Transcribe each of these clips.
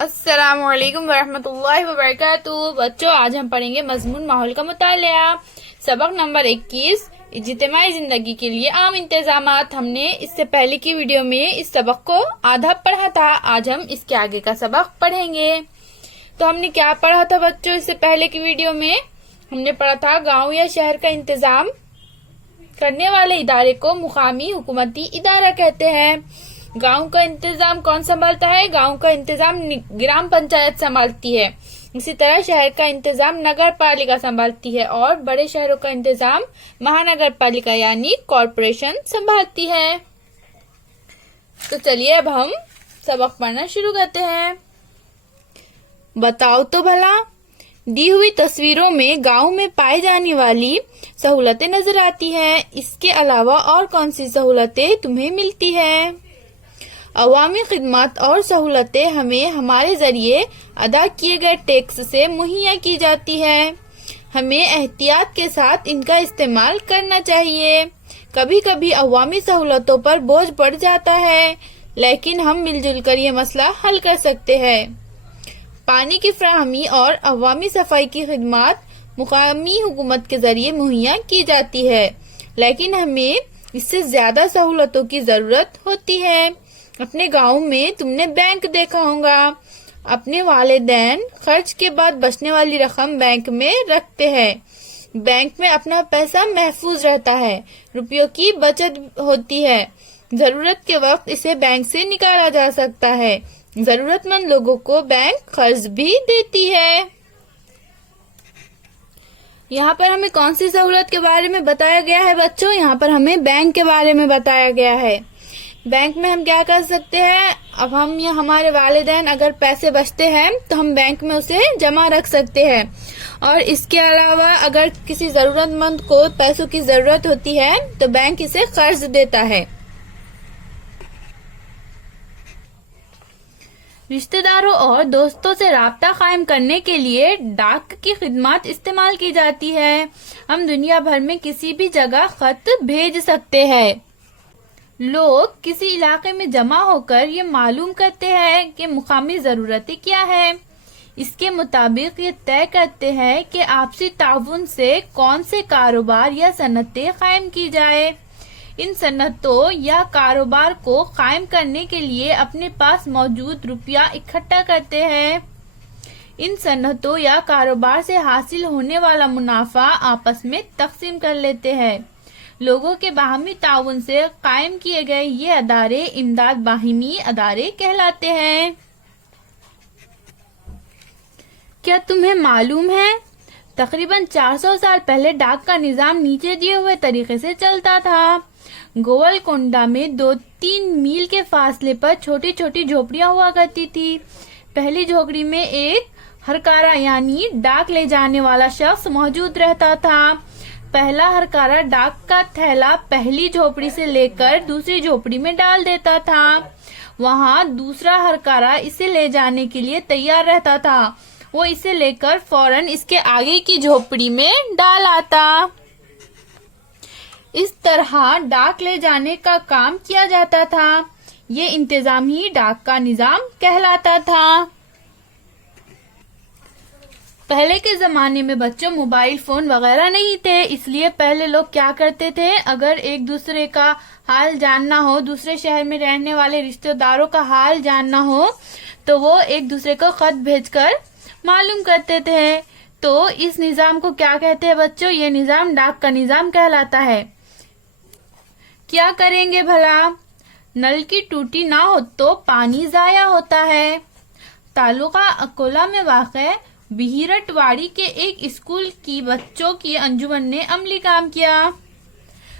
السلام علیکم ورحمۃ اللہ وبرکاتہ۔ بچوں، آج ہم پڑھیں گے مضمون ماحول کا مطالعہ، سبق نمبر 21، اجتماعی زندگی کے لیے عام انتظامات۔ ہم نے اس سے پہلے کی ویڈیو میں اس سبق کو آدھا پڑھا تھا، آج ہم اس کے آگے کا سبق پڑھیں گے۔ تو ہم نے کیا پڑھا تھا بچوں؟ اس سے پہلے کی ویڈیو میں ہم نے پڑھا تھا گاؤں یا شہر کا انتظام کرنے والے ادارے کو مقامی حکومتی ادارہ کہتے ہیں۔ گاؤں کا انتظام کون سنبھالتا ہے؟ گاؤں کا انتظام گرام پنچایت سنبھالتی ہے۔ اسی طرح شہر کا انتظام نگر پالیکا سنبھالتی ہے اور بڑے شہروں کا انتظام مہانگر پالیکا یعنی کارپوریشن سنبھالتی ہے۔ تو چلیے اب ہم سبق پڑھنا شروع کرتے ہیں۔ بتاؤ تو بھلا، دی ہوئی تصویروں میں گاؤں میں پائی جانے والی سہولتیں نظر آتی ہیں، اس کے علاوہ اور کون سی سہولتیں تمہیں ملتی ہیں؟ عوامی خدمات اور سہولتیں ہمیں ہمارے ذریعے ادا کیے گئے ٹیکس سے مہیا کی جاتی ہے، ہمیں احتیاط کے ساتھ ان کا استعمال کرنا چاہیے۔ کبھی کبھی عوامی سہولتوں پر بوجھ پڑ جاتا ہے، لیکن ہم مل جل کر یہ مسئلہ حل کر سکتے ہیں۔ پانی کی فراہمی اور عوامی صفائی کی خدمات مقامی حکومت کے ذریعے مہیا کی جاتی ہے، لیکن ہمیں اس سے زیادہ سہولتوں کی ضرورت ہوتی ہے۔ اپنے گاؤں میں تم نے بینک دیکھا ہوگا، اپنے والدین خرچ کے بعد بچنے والی رقم بینک میں رکھتے ہیں۔ بینک میں اپنا پیسہ محفوظ رہتا ہے، روپیوں کی بچت ہوتی ہے، ضرورت کے وقت اسے بینک سے نکالا جا سکتا ہے۔ ضرورت مند لوگوں کو بینک قرض بھی دیتی ہے۔ یہاں پر ہمیں کون سی سہولت کے بارے میں بتایا گیا ہے بچوں؟ یہاں پر ہمیں بینک کے بارے میں بتایا گیا ہے۔ بینک میں ہم کیا کر سکتے ہیں؟ اب ہم یا ہمارے والدین اگر پیسے بچتے ہیں تو ہم بینک میں اسے جمع رکھ سکتے ہیں، اور اس کے علاوہ اگر کسی ضرورت مند کو پیسوں کی ضرورت ہوتی ہے تو بینک اسے قرض دیتا ہے۔ رشتہ داروں اور دوستوں سے رابطہ قائم کرنے کے لیے ڈاک کی خدمات استعمال کی جاتی ہے۔ ہم دنیا بھر میں کسی بھی جگہ خط بھیج سکتے ہیں۔ لوگ کسی علاقے میں جمع ہو کر یہ معلوم کرتے ہیں کہ مقامی ضرورتیں کیا ہیں، اس کے مطابق یہ طے کرتے ہیں کہ آپسی تعاون سے کون سے کاروبار یا صنعتیں قائم کی جائے۔ ان صنعتوں یا کاروبار کو قائم کرنے کے لیے اپنے پاس موجود روپیہ اکٹھا کرتے ہیں۔ ان صنعتوں یا کاروبار سے حاصل ہونے والا منافع آپس میں تقسیم کر لیتے ہیں۔ لوگوں کے باہمی تعاون سے قائم کیے گئے یہ ادارے امداد باہمی ادارے کہلاتے ہیں۔ کیا تمہیں معلوم ہے تقریباً 400 سال پہلے ڈاک کا نظام نیچے دیے ہوئے طریقے سے چلتا تھا۔ گولکنڈہ میں 2-3 میل کے فاصلے پر چھوٹی چھوٹی جھوپڑیاں ہوا کرتی تھی۔ پہلی جھوپڑی میں ایک ہرکارا یعنی ڈاک لے جانے والا شخص موجود رہتا تھا۔ پہلا ہرکارا ڈاک کا تھیلا پہلی جھوپڑی سے لے کر دوسری جھوپڑی میں ڈال دیتا تھا، وہاں دوسرا ہرکارا اسے لے جانے کے لیے تیار رہتا تھا، وہ اسے لے کر فوراً اس کے آگے کی جھوپڑی میں ڈال آتا۔ اس طرح ڈاک لے جانے کا کام کیا جاتا تھا، یہ انتظام ہی ڈاک کا نظام کہلاتا تھا۔ پہلے کے زمانے میں بچوں موبائل فون وغیرہ نہیں تھے، اس لیے پہلے لوگ کیا کرتے تھے، اگر ایک دوسرے کا حال جاننا ہو، دوسرے شہر میں رہنے والے رشتہ داروں کا حال جاننا ہو تو وہ ایک دوسرے کو خط بھیج کر معلوم کرتے تھے۔ تو اس نظام کو کیا کہتے ہیں بچوں؟ یہ نظام ڈاک کا نظام کہلاتا ہے۔ کیا کریں گے بھلا؟ نل کی ٹوٹی نہ ہو تو پانی ضائع ہوتا ہے۔ تعلقہ اکولا میں واقع بہیرٹ واڑی کے ایک اسکول کی بچوں کی انجمن نے عملی کام کیا۔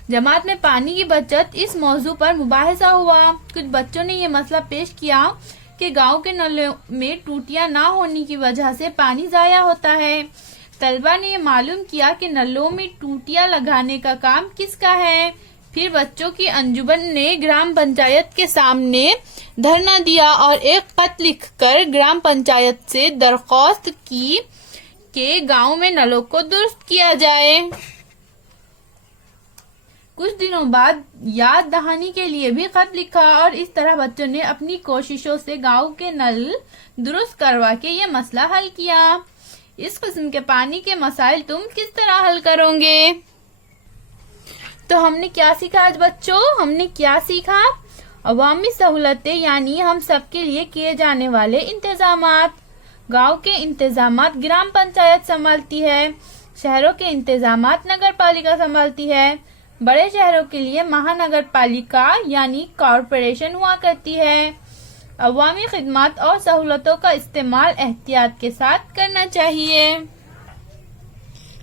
جماعت میں پانی کی بچت اس موضوع پر مباحثہ ہوا۔ کچھ بچوں نے یہ مسئلہ پیش کیا کہ گاؤں کے نلوں میں ٹوٹیاں نہ ہونے کی وجہ سے پانی ضائع ہوتا ہے۔ طلبہ نے یہ معلوم کیا کہ نلوں میں ٹوٹیاں لگانے کا کام کس کا ہے۔ پھر بچوں کی انجمن نے گرام پنچایت کے سامنے دھرنا دیا اور ایک خط لکھ کر گرام پنچایت سے درخواست کی کہ گاؤں میں نلوں کو درست کیا جائے۔ کچھ دنوں بعد یاد دہانی کے لیے بھی خط لکھا اور اس طرح بچوں نے اپنی کوششوں سے گاؤں کے نل درست کروا کے یہ مسئلہ حل کیا۔ اس قسم کے پانی کے مسائل تم کس طرح حل کرو گے؟ تو ہم نے کیا سیکھا آج بچوں؟ ہم نے کیا سیکھا؟ عوامی سہولتیں یعنی ہم سب کے لیے کیے جانے والے انتظامات۔ گاؤں کے انتظامات گرام پنچایت سنبھالتی ہے، شہروں کے انتظامات نگر پالیکا سنبھالتی ہے، بڑے شہروں کے لیے مہانگر پالیکا یعنی کارپوریشن ہوا کرتی ہے۔ عوامی خدمات اور سہولتوں کا استعمال احتیاط کے ساتھ کرنا چاہیے۔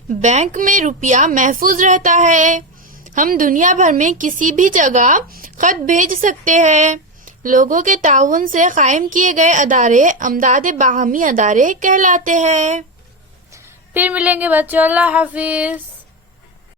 بینک میں روپیہ محفوظ رہتا ہے۔ ہم دنیا بھر میں کسی بھی جگہ خط بھیج سکتے ہیں۔ لوگوں کے تعاون سے قائم کیے گئے ادارے امداد باہمی ادارے کہلاتے ہیں۔ پھر ملیں گے بچوں، اللہ حافظ۔